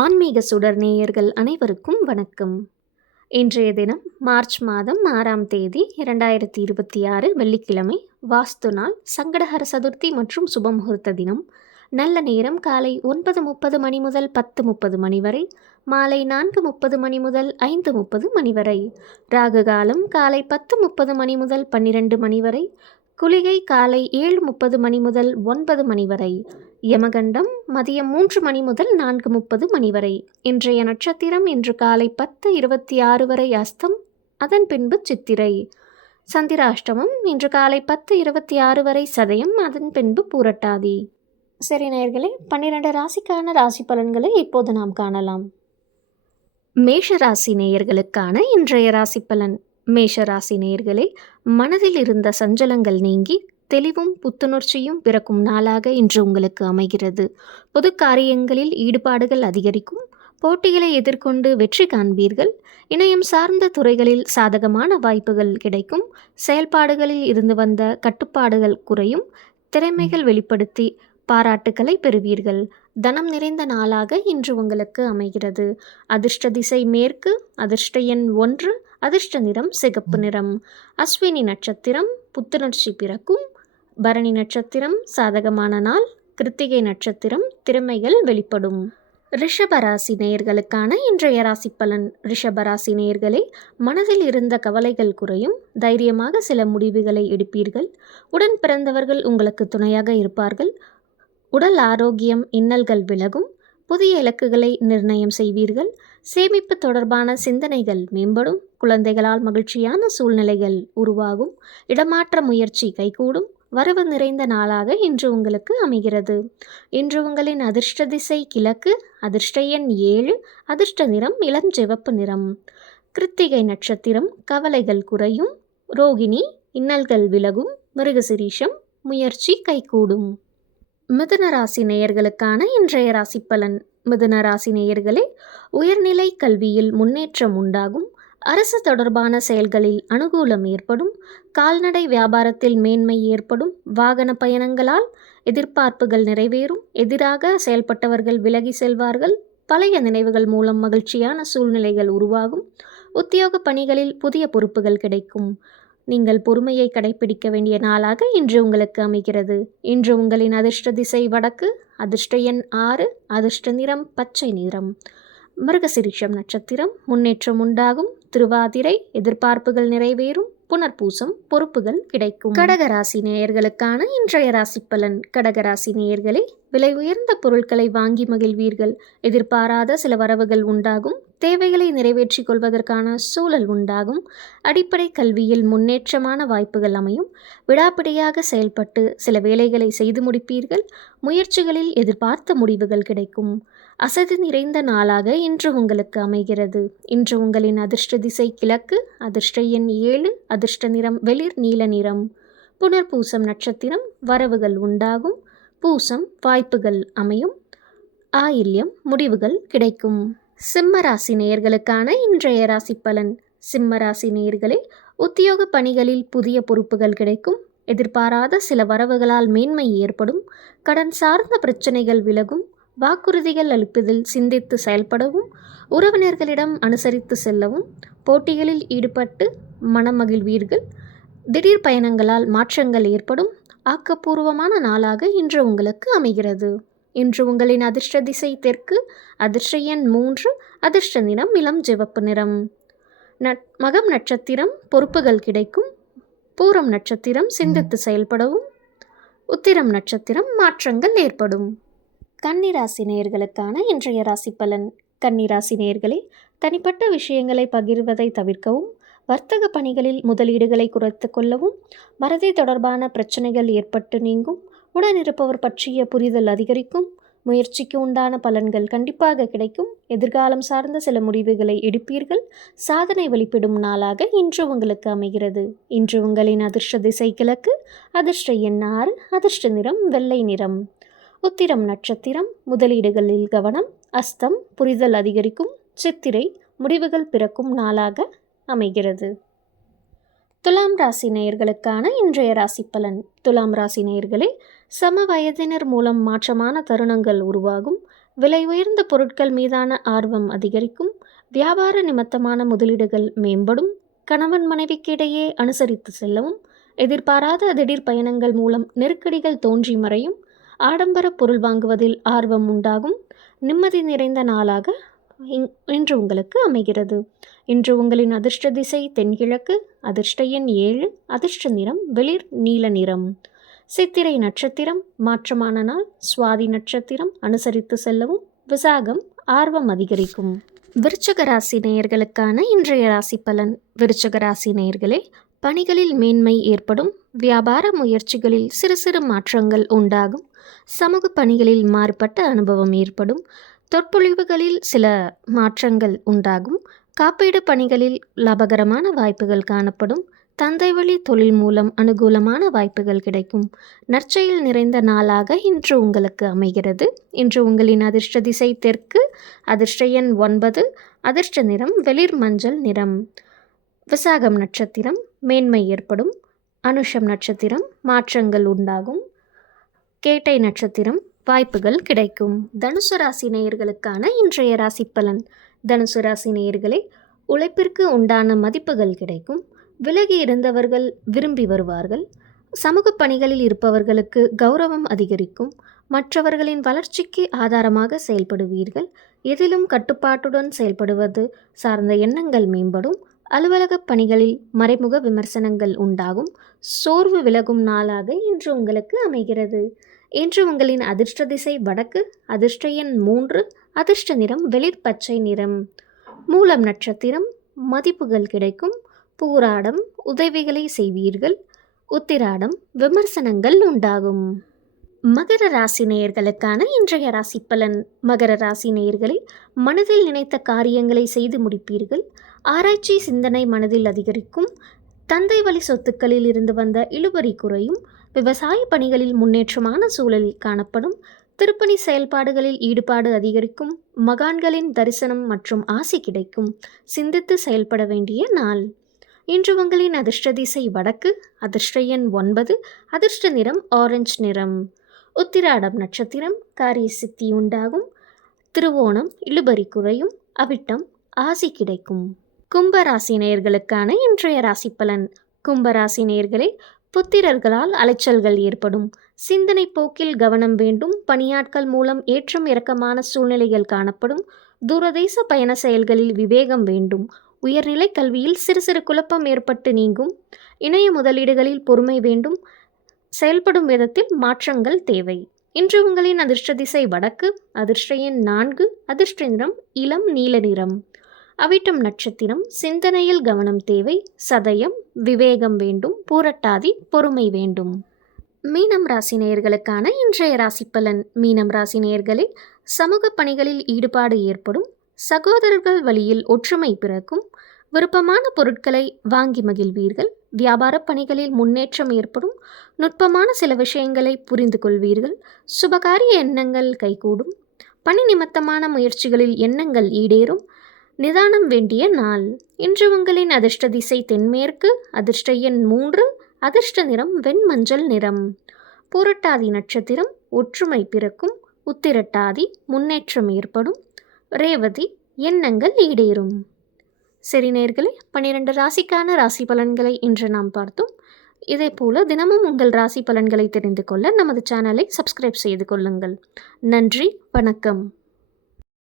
ஆன்மீக சுடர் நேயர்கள் அனைவருக்கும் வணக்கம். இன்றைய தினம் மார்ச் மாதம் 6ஆம் தேதி 2026 வெள்ளிக்கிழமை. வாஸ்து நாள் சங்கடஹர சதுர்த்தி மற்றும் சுபமுகூர்த்த தினம். நல்ல நேரம் காலை 9:30 மணி முதல் 10:30 மணி வரை, மாலை 4:30 மணி முதல் 5:30 மணி வரை. ராகு காலம் காலை 10:30 மணி முதல் 12 மணி வரை, குளிகை காலை 7:30 மணி முதல் 9 மணி வரை, யமகண்டம் மதியம் 3 மணி முதல் 4:30 மணி வரை. இன்றைய நட்சத்திரம் இன்று காலை 10:26 வரை அஸ்தம், அதன் பின்பு சித்திரை. சந்திராஷ்டமம் இன்று காலை 10:26 வரை சதயம், அதன் பின்பு பூரட்டாதி. சரி நேயர்களே, 12 ராசிக்கான ராசி பலன்களை இப்போது நாம் காணலாம். மேஷ ராசி நேயர்களுக்கான இன்றைய ராசி பலன். மேஷ ராசி நேயர்களே, மனதில் இருந்த சஞ்சலங்கள் நீங்கி தெளிவும் புத்துணர்ச்சியும் பிறக்கும் நாளாக இன்று உங்களுக்கு அமைகிறது. பொது காரியங்களில் ஈடுபாடுகள் அதிகரிக்கும். போட்டிகளை எதிர்கொண்டு வெற்றி காண்பீர்கள். இணையம் சார்ந்த துறைகளில் சாதகமான வாய்ப்புகள் கிடைக்கும். செயல்பாடுகளில் இருந்து வந்த கட்டுப்பாடுகள் குறையும். திறமைகள் வெளிப்படுத்தி பாராட்டுக்களை பெறுவீர்கள். தனம் நிறைந்த நாளாக இன்று உங்களுக்கு அமைகிறது. அதிர்ஷ்ட திசை மேற்கு, அதிர்ஷ்ட எண் 1, அதிர்ஷ்ட நிறம் சிகப்பு நிறம். அஸ்வினி நட்சத்திரம் புத்துணர்ச்சி பிறக்கும். பரணி நட்சத்திரம் சாதகமான நாள். கிருத்திகை நட்சத்திரம் திறமைகள் வெளிப்படும். ரிஷபராசி நேயர்களுக்கான இன்றைய ராசி பலன். ரிஷபராசி நேயர்களே, மனதில் இருந்த கவலைகள் குறையும். தைரியமாக சில முடிவுகளை எடுப்பீர்கள். உடன் பிறந்தவர்கள் உங்களுக்கு துணையாக இருப்பார்கள். உடல் ஆரோக்கியம் இன்னல்கள் விலகும். புதிய இலக்குகளை நிர்ணயம் செய்வீர்கள். சேமிப்பு தொடர்பான சிந்தனைகள் மேம்படும். குழந்தைகளால் மகிழ்ச்சியான சூழ்நிலைகள் உருவாகும். இடமாற்ற முயற்சி கைகூடும். வரவு நிறைந்த நாளாக இன்று உங்களுக்கு அமைகிறது. இன்று உங்களின் அதிர்ஷ்ட திசை கிழக்கு, அதிர்ஷ்ட எண் 7, அதிர்ஷ்ட நிறம் இளம் சிவப்பு நிறம். கிருத்திகை நட்சத்திரம் கவலைகள் குறையும். ரோகிணி இன்னல்கள் விலகும். மிருகசிரீஷம் முயற்சி கைகூடும். மிதுன ராசி நேயர்களுக்கான இன்றைய ராசி பலன். மிதுன ராசி நேயர்களே, உயர்நிலை கல்வியில் முன்னேற்றம் உண்டாகும். அரசு தொடர்பான செயல்களில் அனுகூலம் ஏற்படும். கால்நடை வியாபாரத்தில் மேன்மை ஏற்படும். வாகன பயணங்களால் எதிர்பார்ப்புகள் நிறைவேறும். எதிராக செயல்பட்டவர்கள் விலகி செல்வார்கள். பழைய நினைவுகள் மூலம் மகிழ்ச்சியான சூழ்நிலைகள் உருவாகும். உத்தியோக பணிகளில் புதிய பொறுப்புகள் கிடைக்கும். நீங்கள் பொறுமையை கடைபிடிக்க வேண்டிய நாளாக இன்று உங்களுக்கு அமைகிறது. இன்று உங்களின் அதிர்ஷ்ட திசை வடக்கு, அதிர்ஷ்ட எண் 6, அதிர்ஷ்ட நிறம் பச்சை நிறம். மிருகசிரீஷம் நட்சத்திரம் முன்னேற்றம் உண்டாகும். திருவாதிரை எதிர்பார்ப்புகள் நிறைவேறும். புனர்பூசம் பொறுப்புகள் கிடைக்கும். கடகராசி நேயர்களுக்கான இன்றைய ராசி பலன். கடகராசி நேயர்களே, விலை உயர்ந்த பொருட்களை வாங்கி மகிழ்வீர்கள். எதிர்பாராத சில வரவுகள் உண்டாகும். தேவைகளை நிறைவேற்றிக் கொள்வதற்கான சூழல் உண்டாகும். அடிப்படை கல்வியில் முன்னேற்றமான வாய்ப்புகள் அமையும். விடாப்பிடியாக செயல்பட்டு சில வேலைகளை செய்து முடிப்பீர்கள். முயற்சிகளில் எதிர்பார்த்த முடிவுகள் கிடைக்கும். அசதி நிறைந்த நாளாக இன்று உங்களுக்கு அமைகிறது. இன்று உங்களின் அதிர்ஷ்ட திசை கிழக்கு, அதிர்ஷ்ட எண் 7, அதிர்ஷ்ட நிறம் வெளிர் நீல நிறம். புனர்பூசம் நட்சத்திரம் வரவுகள் உண்டாகும். பூசம் வாய்ப்புகள் அமையும். ஆயில்யம் முடிவுகள் கிடைக்கும். சிம்ம ராசி நேயர்களுக்கான இன்றைய ராசி பலன். சிம்ம ராசி நேயர்களே, உத்தியோக பணிகளில் புதிய பொறுப்புகள் கிடைக்கும். எதிர்பாராத சில வரவுகளால் மேன்மை ஏற்படும். கடன் சார்ந்த பிரச்சனைகள் விலகும். வாக்குறுதிகள் அளிப்பதில் சிந்தித்து செயல்படவும், உறவினர்களிடம் அனுசரித்து செல்லவும், போட்டிகளில் ஈடுபட்டு மனமகிழ்வீர்கள். திடீர் பயணங்களால் மாற்றங்கள் ஏற்படும். ஆக்கப்பூர்வமான நாளாக இன்று உங்களுக்கு அமைகிறது. இன்று உங்களின் அதிர்ஷ்ட திசை தெற்கு, அதிர்ஷ்ட எண் 3, அதிர்ஷ்ட நிறம் இளம் சிவப்பு நிறம். மகம் நட்சத்திரம் பொறுப்புகள் கிடைக்கும். பூரம் நட்சத்திரம் சிந்தித்து செயல்படவும், உத்திரம் நட்சத்திரம் மாற்றங்கள் ஏற்படும். கன்னிராசி நேயர்களுக்கான இன்றைய ராசி பலன். கன்னிராசி நேயர்களே, தனிப்பட்ட விஷயங்களை பகிர்வதை தவிர்க்கவும், வர்த்தக பணிகளில் முதலீடுகளை குறைத்து கொள்ளவும், மறதி தொடர்பான பிரச்சனைகள் ஏற்பட்டு நீங்கும். உடனிருப்பவர் பற்றிய புரிதல் அதிகரிக்கும். முயற்சிக்கு உண்டான பலன்கள் கண்டிப்பாக கிடைக்கும். எதிர்காலம் சார்ந்த சில முடிவுகளை எடுப்பீர்கள். சாதனை வெளிப்படும் நாளாக இன்று உங்களுக்கு அமைகிறது. இன்று உங்களின் அதிர்ஷ்ட திசை கிழக்கு, அதிர்ஷ்ட எண் 6, அதிர்ஷ்ட நிறம் வெள்ளை நிறம். உத்திரம் நட்சத்திரம் முதலீடுகளில் கவனம். அஸ்தம் புரிதல் அதிகரிக்கும். சித்திரை முடிவுகள் பிறக்கும் நாளாக அமைகிறது. துலாம் ராசி நேயர்களுக்கான இன்றைய ராசி பலன். துலாம் ராசி நேயர்களே, சம வயதினர் மூலம் மாற்றமான தருணங்கள் உருவாகும். விலை உயர்ந்த பொருட்கள் மீதான ஆர்வம் அதிகரிக்கும். வியாபார நிமித்தமான முதலீடுகள் மேம்படும். கணவன் மனைவிக்கு இடையே அனுசரித்து செல்லவும். எதிர்பாராத திடீர் பயணங்கள் மூலம் நெருக்கடிகள் தோன்றி மறையும். ஆடம்பர பொருள் வாங்குவதில் ஆர்வம் உண்டாகும். நிம்மதி நிறைந்த நாளாக இன்று உங்களுக்கு அமைகிறது. இன்று உங்களின் அதிர்ஷ்ட திசை தென்கிழக்கு. அதிர்ஷ்ட எண் 7. அதிர்ஷ்ட நிறம் வெளிர் நீல நிறம். சித்திரை நட்சத்திரம் மாற்றமான நாள். சுவாதி நட்சத்திரம் அனுசரித்து செல்லவும். விசாகம் ஆர்வம் அதிகரிக்கும். விருச்சக ராசி நேயர்களுக்கான இன்றைய ராசி பலன். விருச்சக ராசி நேயர்களே, பணிகளில் மேன்மை ஏற்படும். வியாபார முயற்சிகளில் சிறு சிறு மாற்றங்கள் உண்டாகும். சமூக பணிகளில் மாறுபட்ட அனுபவம் ஏற்படும். தொற்பொழிவுகளில் சில மாற்றங்கள் உண்டாகும். காப்பீடு பணிகளில் லாபகரமான வாய்ப்புகள் காணப்படும். தந்தை வழி தொழில் மூலம் அனுகூலமான வாய்ப்புகள் கிடைக்கும். நற்செயல் நிறைந்த நாளாக இன்று உங்களுக்கு அமைகிறது. இன்று உங்களின் அதிர்ஷ்ட திசை தெற்கு. அதிர்ஷ்ட எண் 9. அதிர்ஷ்ட நிறம் வெளிர் மஞ்சள் நிறம். விசாகம் நட்சத்திரம் மேன்மை ஏற்படும். அனுஷம் நட்சத்திரம் மாற்றங்கள் உண்டாகும். கேட்டை நட்சத்திரம் வாய்ப்புகள் கிடைக்கும். தனுசு ராசி நேயர்களுக்கான இன்றைய ராசி பலன். தனுசு ராசி நேயர்களே, உழைப்பிற்கு உண்டான மதிப்புகள் கிடைக்கும். விலகி இருந்தவர்கள் விரும்பி வருவார்கள். சமூக பணிகளில் இருப்பவர்களுக்கு கௌரவம் அதிகரிக்கும். மற்றவர்களின் வளர்ச்சிக்கு ஆதாரமாக செயல்படுவீர்கள். எதிலும் கட்டுப்பாட்டுடன் செயல்படுவது சார்ந்த எண்ணங்கள் மேம்படும். அலுவலக பணிகளில் மறைமுக விமர்சனங்கள் உண்டாகும். சோர்வு விலகும் நாளாக இன்று உங்களுக்கு அமைகிறது. இன்று உங்களின் அதிர்ஷ்ட திசை வடக்கு. அதிர்ஷ்ட எண் 3. அதிர்ஷ்ட நிறம் வெளிர் பச்சை நிறம். மூலம் நட்சத்திரம் மதிப்புகள் கிடைக்கும். பூராடம் உதவிகளை செய்வீர்கள். உத்திராடம் விமர்சனங்கள் உண்டாகும். மகர ராசி நேயர்களுக்கான இன்றைய ராசி பலன். மகர ராசி நேயர்களை, மனதில் நினைத்த காரியங்களை செய்து முடிப்பீர்கள். ஆராய்ச்சி சிந்தனை மனதில் அதிகரிக்கும். தந்தை வழி சொத்துக்களில் இருந்து வந்த இழுபறி குறையும். விவசாய பணிகளில் முன்னேற்றமான சூழலில் காணப்படும். திருப்பணி செயல்பாடுகளில் ஈடுபாடு அதிகரிக்கும். மகான்களின் தரிசனம் மற்றும் ஆசி கிடைக்கும். சிந்தித்து செயல்பட வேண்டிய நாள். இன்று உங்களின் அதிர்ஷ்ட திசை வடக்கு. அதிர்ஷ்ட எண் 9. அதிர்ஷ்ட நிறம் ஆரஞ்சு நிறம். உத்திராடம் நட்சத்திரம் காரிய சித்தி உண்டாகும். திருவோணம் இழுபறி குறையும். அவிட்டம் ஆசி கிடைக்கும். கும்பராசி நேயர்களுக்கான இன்றைய ராசி பலன். கும்பராசி நேயர்களே, புத்திரர்களால் அலைச்சல்கள் ஏற்படும். சிந்தனை போக்கில் கவனம் வேண்டும். பணியாட்கள் மூலம் ஏற்றம் இறக்கமான சூழ்நிலைகள் காணப்படும். தூரதேச பயண செயல்களில் விவேகம் வேண்டும். உயர்நிலை கல்வியில் சிறு சிறு குழப்பம் ஏற்பட்டு நீங்கும். இணைய முதலீடுகளில் பொறுமை வேண்டும். செயல்படும் விதத்தில் மாற்றங்கள் தேவை. இன்று உங்களின் அதிர்ஷ்ட திசை வடக்கு. அதிர்ஷ்ட எண் 4. அதிர்ஷ்ட நிறம் இளம் நீல நிறம். அவிட்டம் நட்சத்திரம் சிந்தனையில் கவனம் தேவை. சதயம் விவேகம் வேண்டும். பூரட்டாதி பொறுமை வேண்டும். மீனம் ராசி நேயர்களுக்கான இன்றைய ராசி பலன். மீனம் ராசி நேயர்களே, சமூக பணிகளில் ஈடுபாடு ஏற்படும். சகோதரர்கள் வழியில் ஒற்றுமை பிறக்கும். விருப்பமான பொருட்களை வாங்கி மகிழ்வீர்கள். வியாபார பணிகளில் முன்னேற்றம் ஏற்படும். நுட்பமான சில விஷயங்களை புரிந்து கொள்வீர்கள். சுபகாரிய எண்ணங்கள் கைகூடும். பணி நிமித்தமான முயற்சிகளில் எண்ணங்கள் ஈடேறும். நிதானம் வேண்டிய நாள். இன்று உங்களின் அதிர்ஷ்ட திசை தென்மேற்கு. அதிர்ஷ்ட எண் 3. அதிர்ஷ்ட நிறம் வெண்மஞ்சள் நிறம். பூரட்டாதி நட்சத்திரம் ஒற்றுமை பிறக்கும். உத்திரட்டாதி முன்னேற்றம் ஏற்படும். ரேவதி எண்ணங்கள் ஈடேறும். சரி நேயர்களே, 12 ராசிக்கான ராசி பலன்களை இன்று நாம் பார்த்தோம். இதேபோல தினமும் உங்கள் ராசி பலன்களை தெரிந்து கொள்ள நமது சேனலை சப்ஸ்கிரைப் செய்து கொள்ளுங்கள். நன்றி, வணக்கம்.